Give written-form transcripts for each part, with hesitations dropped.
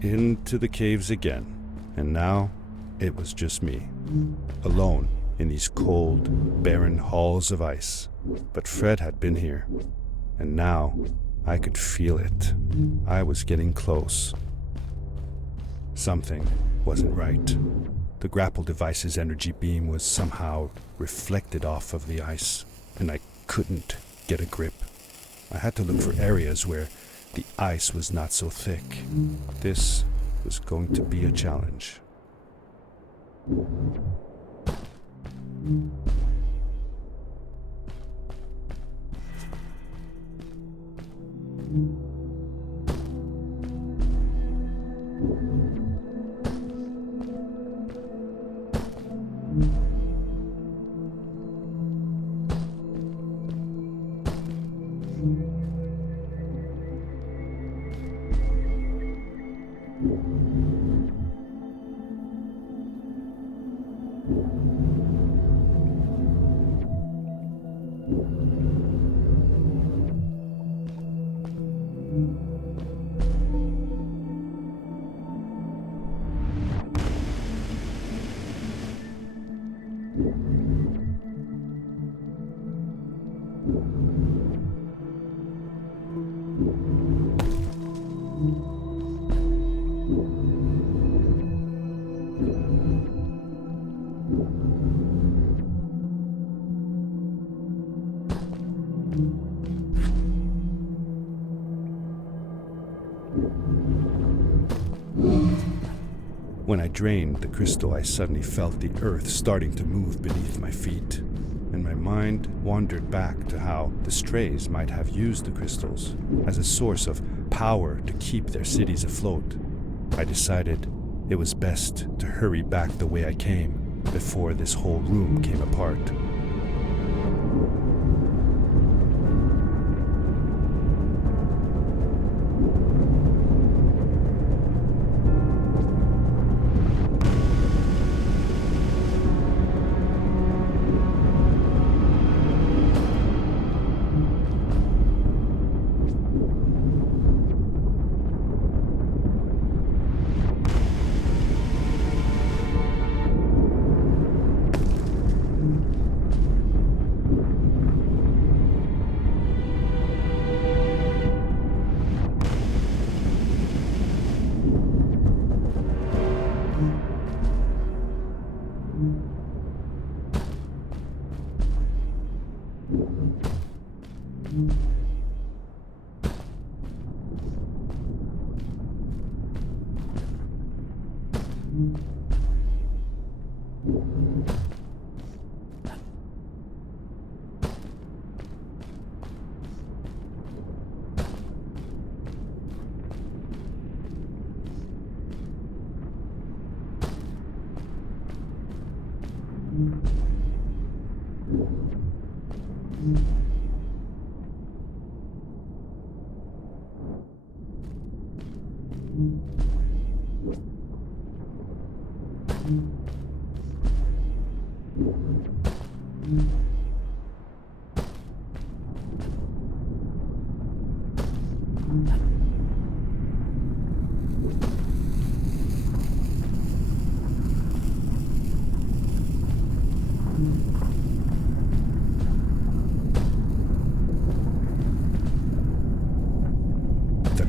into the caves again, and now it was just me, alone in these cold, barren halls of ice. But Fred had been here, and now I could feel it. I was getting close. Something wasn't right. The grapple device's energy beam was somehow reflected off of the ice, and I couldn't get a grip. I had to look for areas where the ice was not so thick. This was going to be a challenge. When I drained the crystal, I suddenly felt the earth starting to move beneath my feet, and my mind wandered back to how the Strays might have used the crystals as a source of power to keep their cities afloat. I decided it was best to hurry back the way I came before this whole room came apart.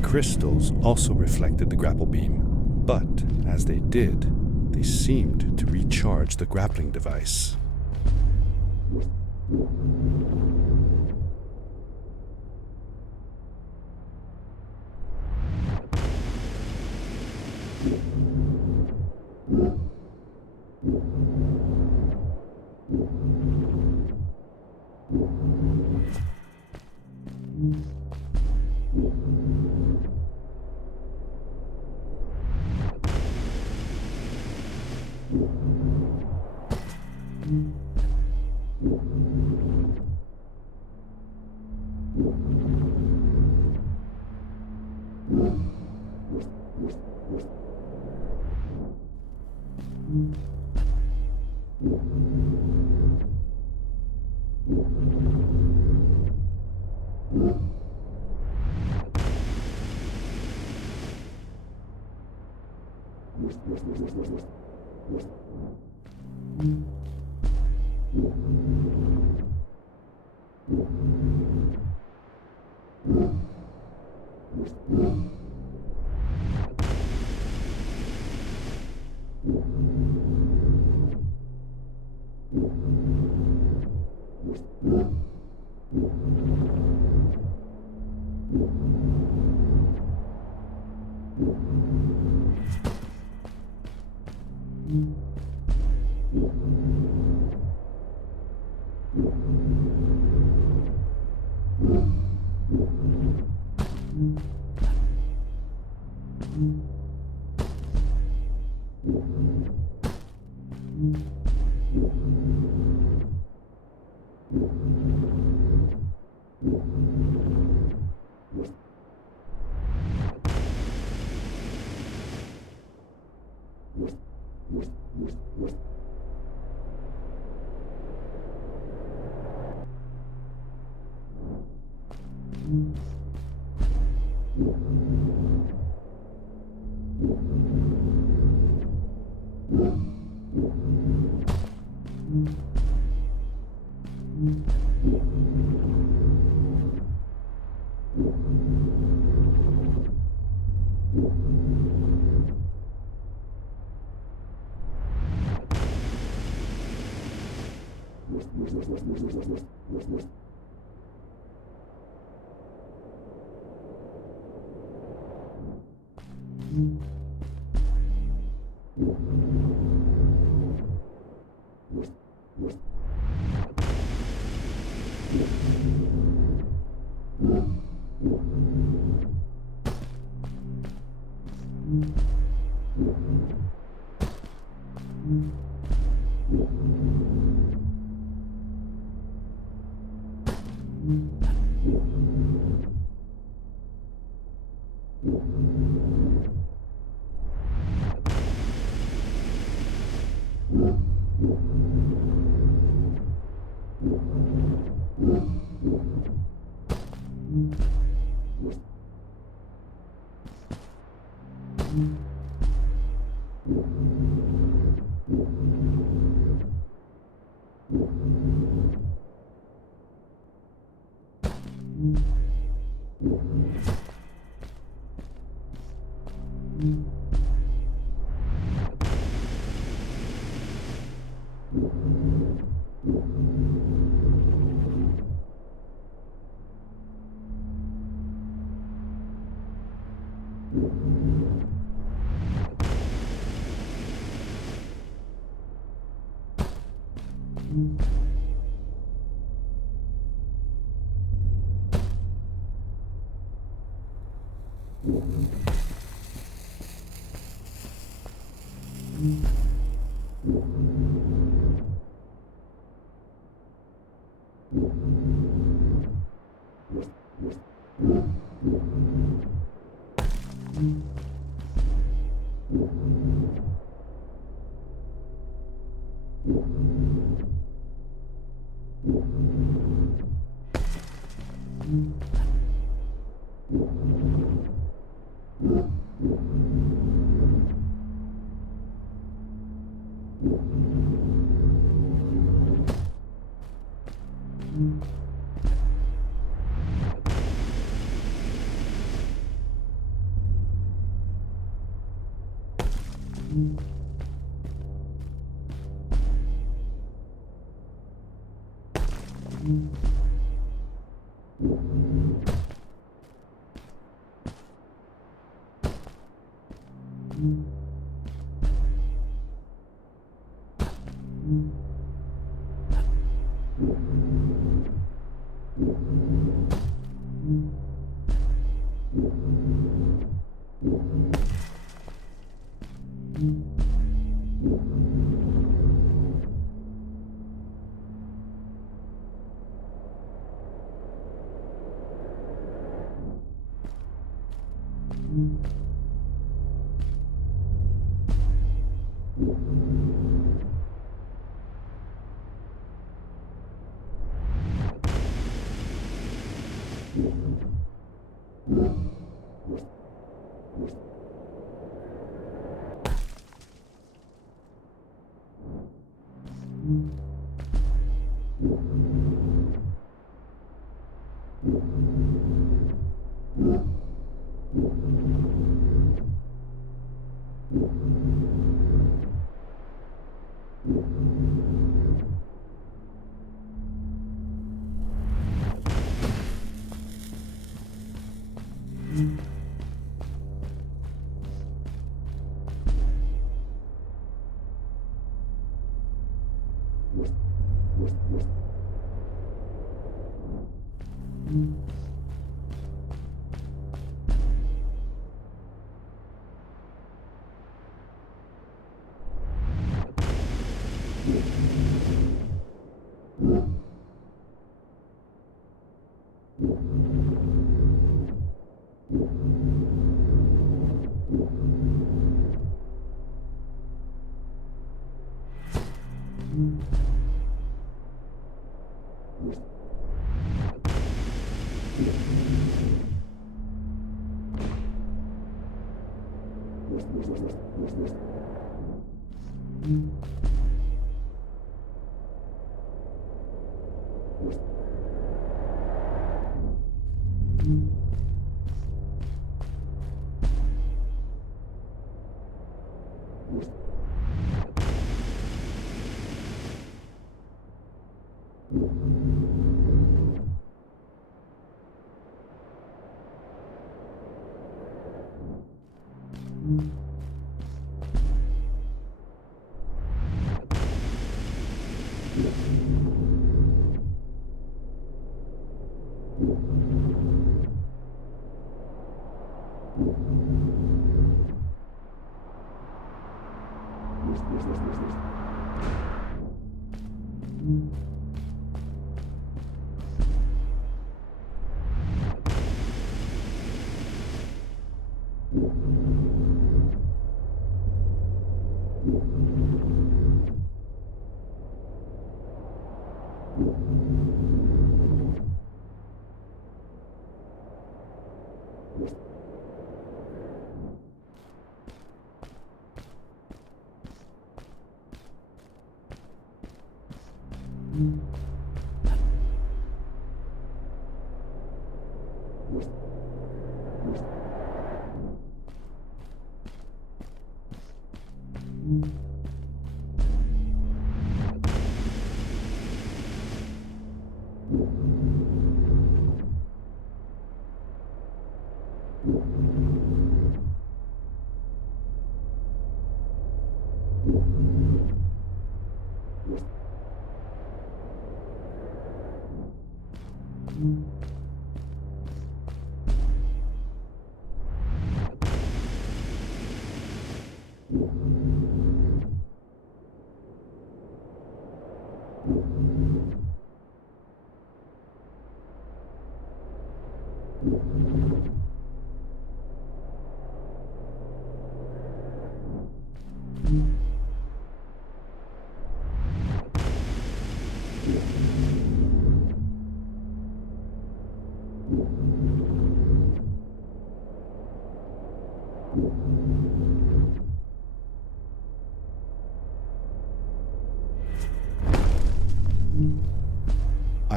Crystals also reflected the grapple beam, but as they did, they seemed to recharge the grappling device.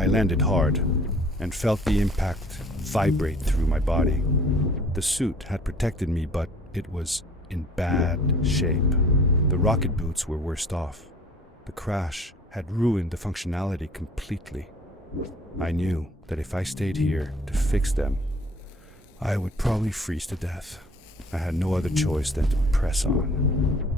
I landed hard and felt the impact vibrate through my body. The suit had protected me, but it was in bad shape. The rocket boots were worst off. The crash had ruined the functionality completely. I knew that if I stayed here to fix them, I would probably freeze to death. I had no other choice than to press on.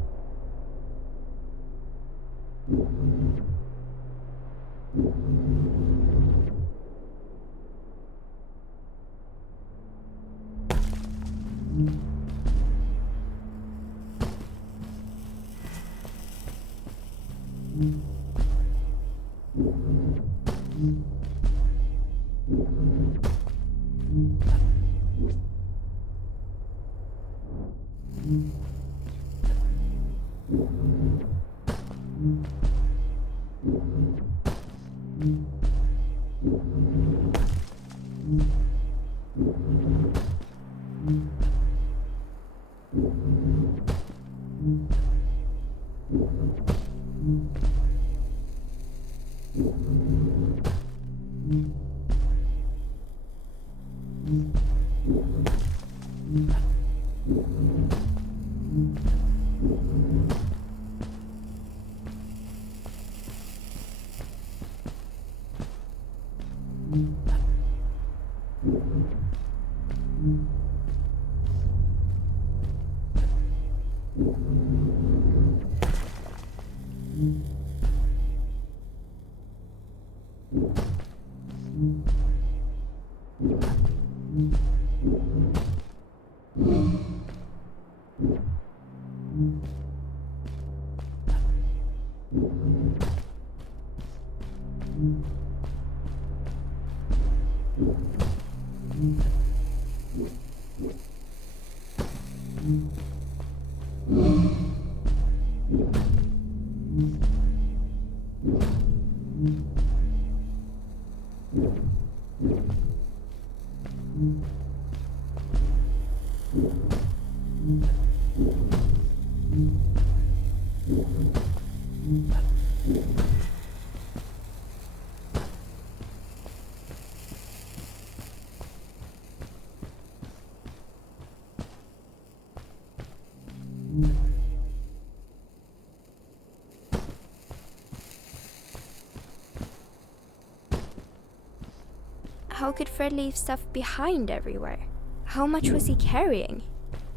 How could Fred leave stuff behind everywhere? How much was he carrying?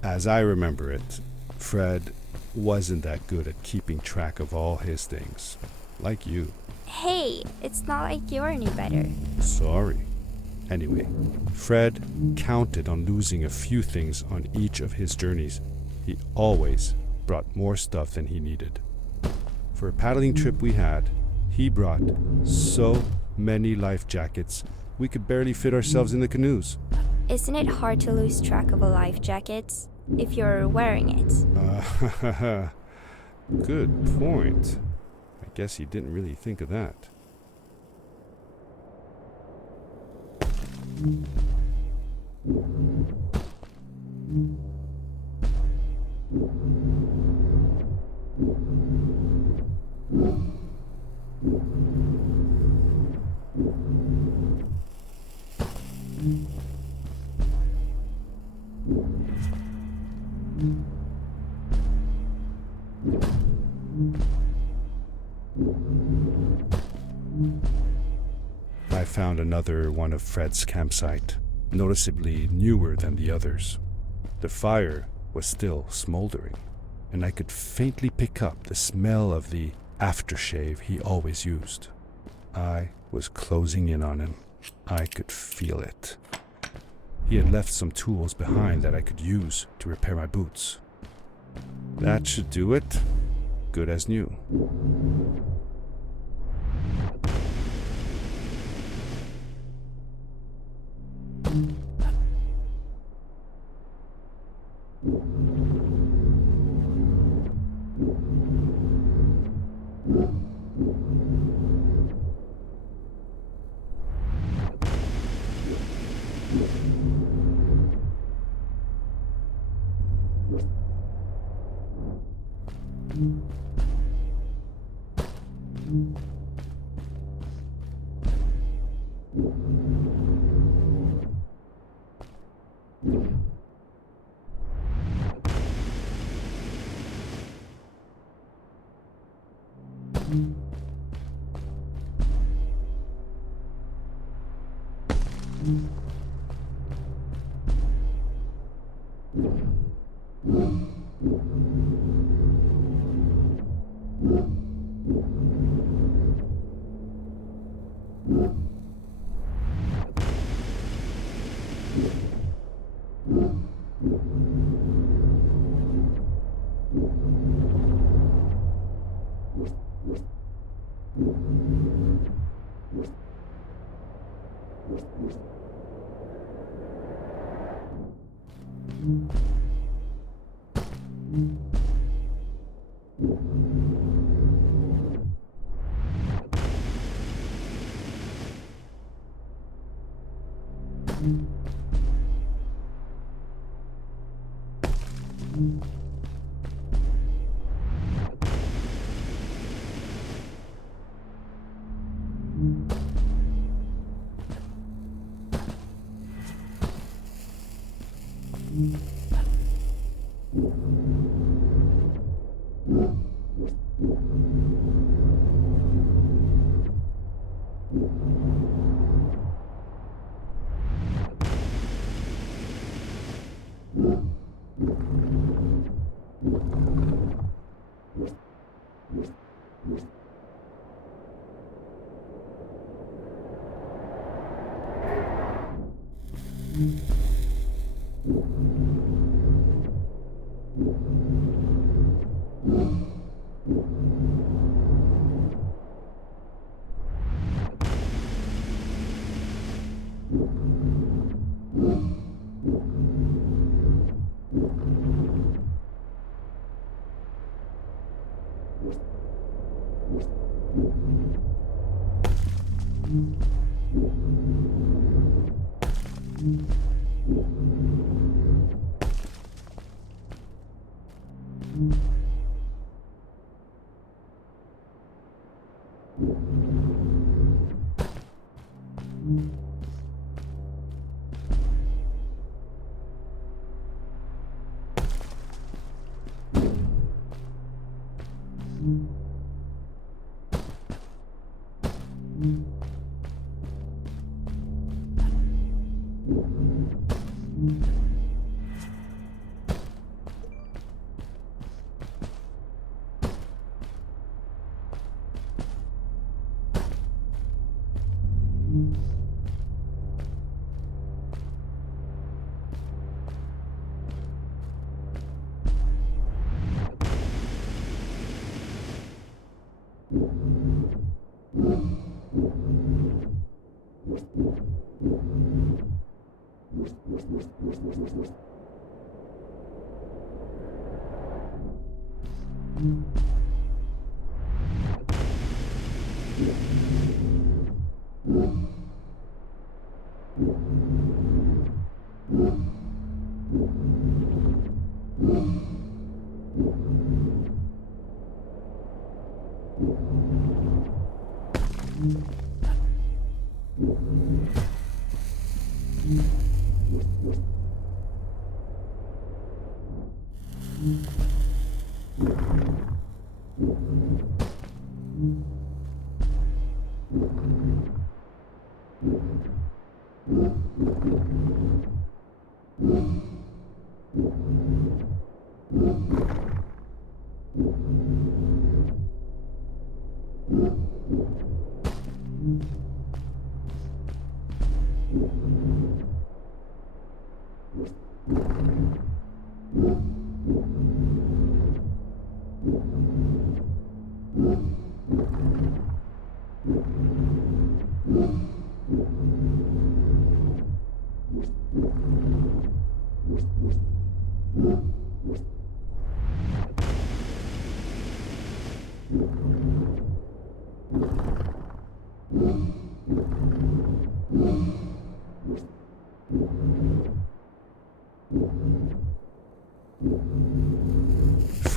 As I remember it, Fred wasn't that good at keeping track of all his things. Like you. Hey, it's not like you're any better. Sorry. Anyway, Fred counted on losing a few things on each of his journeys. He always brought more stuff than he needed. For a paddling trip we had, he brought so many life jackets, we could barely fit ourselves in the canoes. Isn't it hard to lose track of a life jacket if you're wearing it? Good point. I guess he didn't really think of that. I found another one of Fred's campsite, noticeably newer than the others. The fire was still smoldering, and I could faintly pick up the smell of the aftershave he always used. I was closing in on him. I could feel it. He had left some tools behind that I could use to repair my boots. That should do it. Good as new.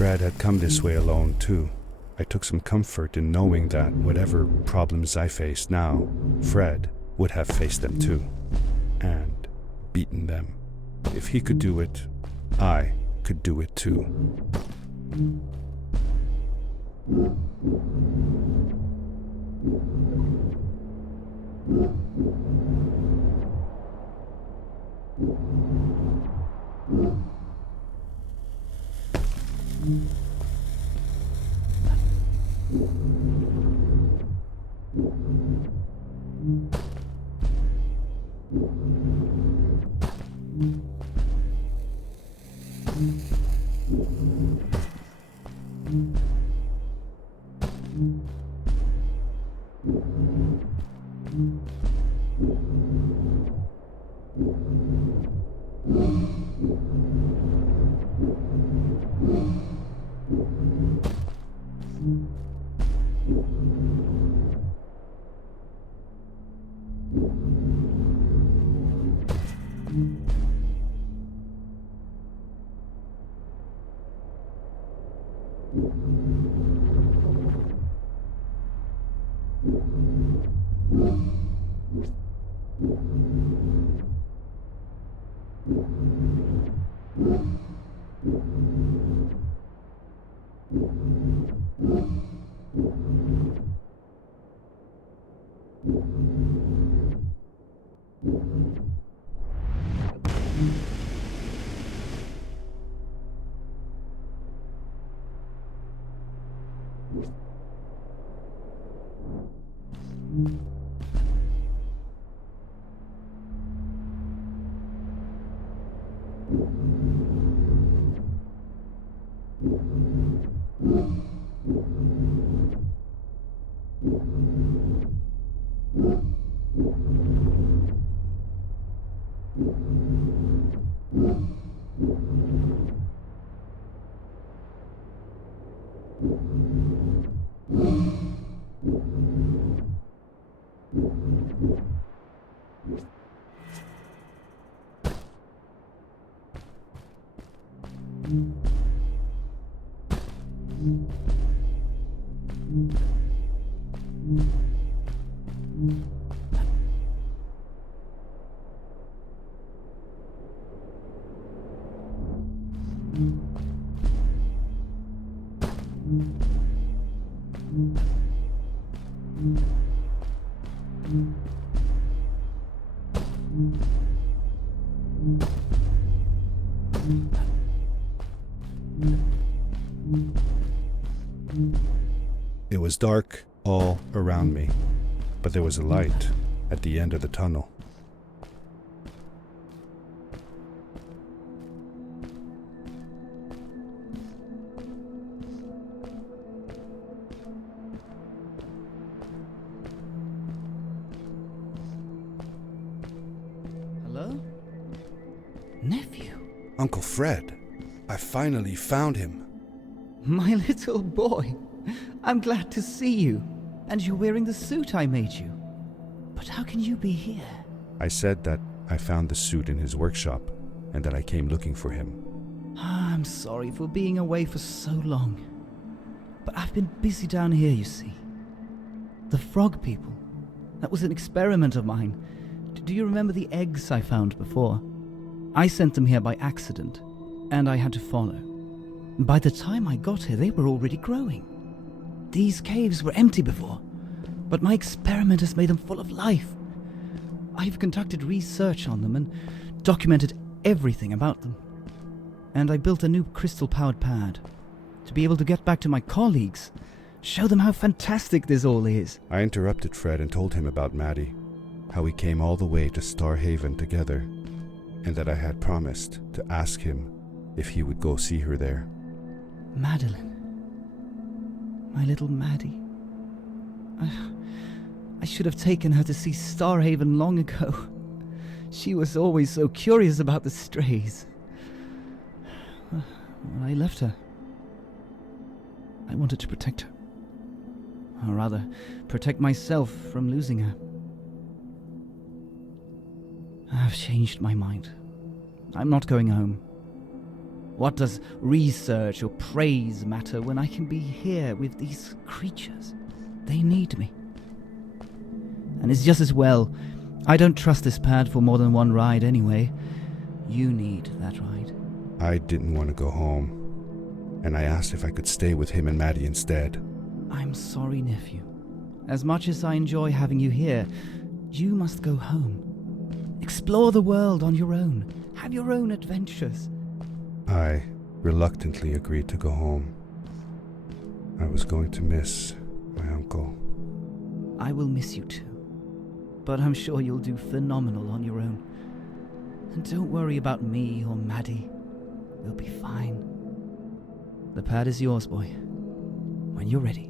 Fred had come this way alone, too. I took some comfort in knowing that whatever problems I faced now, Fred would have faced them too, and beaten them. If he could do it, I could do it too. It was dark all around me, but there was a light at the end of the tunnel. Hello? Nephew? Uncle Fred, I finally found him. My little boy. I'm glad to see you. And you're wearing the suit I made you. But how can you be here? I said that I found the suit in his workshop and that I came looking for him. I'm sorry for being away for so long. But I've been busy down here, you see. The frog people. That was an experiment of mine. Do you remember the eggs I found before? I sent them here by accident, and I had to follow. By the time I got here, they were already growing. These caves were empty before, but my experiment has made them full of life. I've conducted research on them and documented everything about them. And I built a new crystal-powered pad to be able to get back to my colleagues, show them how fantastic this all is. I interrupted Fred and told him about Maddie, how we came all the way to Starhaven together, and that I had promised to ask him if he would go see her there. Madeline. My little Maddie. I should have taken her to see Starhaven long ago. She was always so curious about the strays. When I left her, I wanted to protect her. Or rather, protect myself from losing her. I've changed my mind. I'm not going home. What does research or praise matter when I can be here with these creatures? They need me. And it's just as well. I don't trust this pad for more than one ride anyway. You need that ride. I didn't want to go home, and I asked if I could stay with him and Maddie instead. I'm sorry, nephew. As much as I enjoy having you here, you must go home. Explore the world on your own. Have your own adventures. I reluctantly agreed to go home. I was going to miss my uncle. I will miss you too. But I'm sure you'll do phenomenal on your own. And don't worry about me or Maddie. We'll be fine. The pad is yours, boy. When you're ready.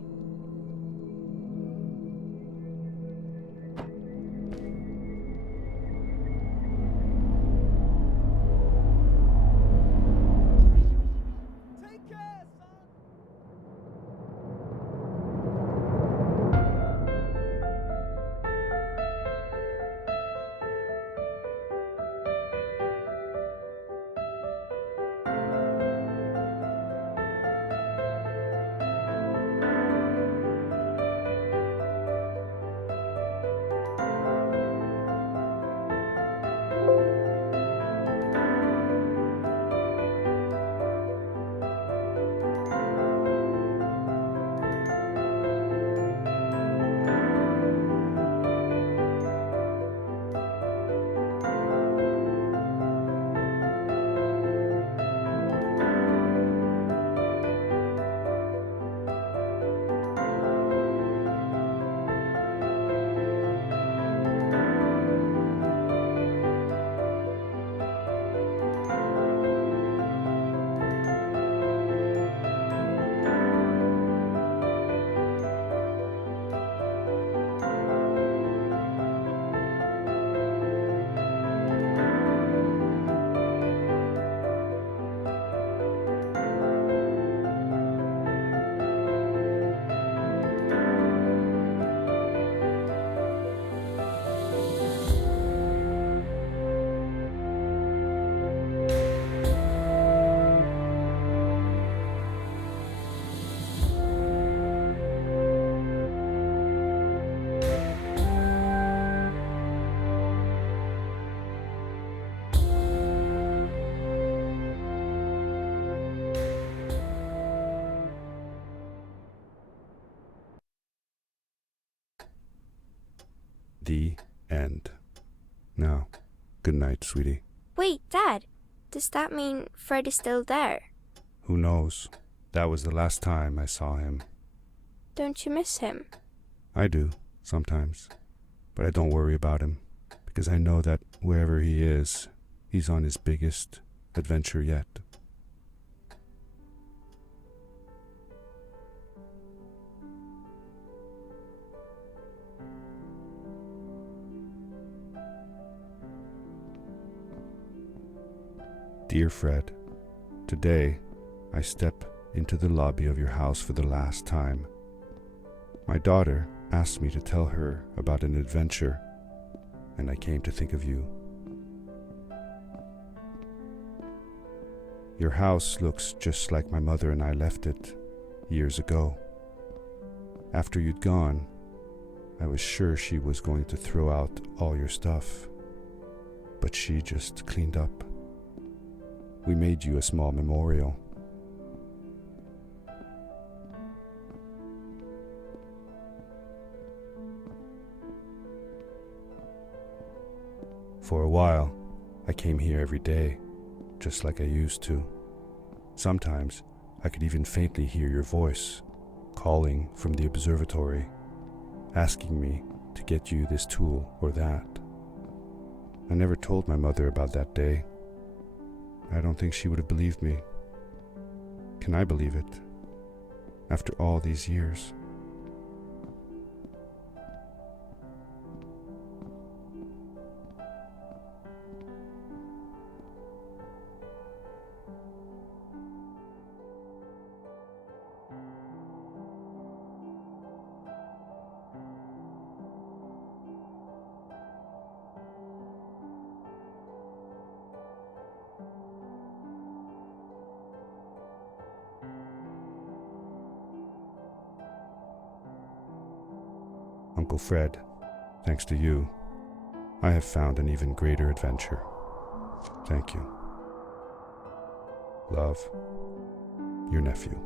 The end. Now, good night, sweetie. Wait, Dad. Does that mean Fred is still there? Who knows? That was the last time I saw him. Don't you miss him? I do, sometimes. But I don't worry about him, because I know that wherever he is, he's on his biggest adventure yet. Dear Fred, today I step into the lobby of your house for the last time. My daughter asked me to tell her about an adventure, and I came to think of you. Your house looks just like my mother and I left it years ago. After you'd gone, I was sure she was going to throw out all your stuff, but she just cleaned up. We made you a small memorial. For a while, I came here every day, just like I used to. Sometimes, I could even faintly hear your voice, calling from the observatory, asking me to get you this tool or that. I never told my mother about that day. I don't think she would have believed me. Can I believe it? After all these years? Uncle Fred, thanks to you, I have found an even greater adventure. Thank you. Love, your nephew.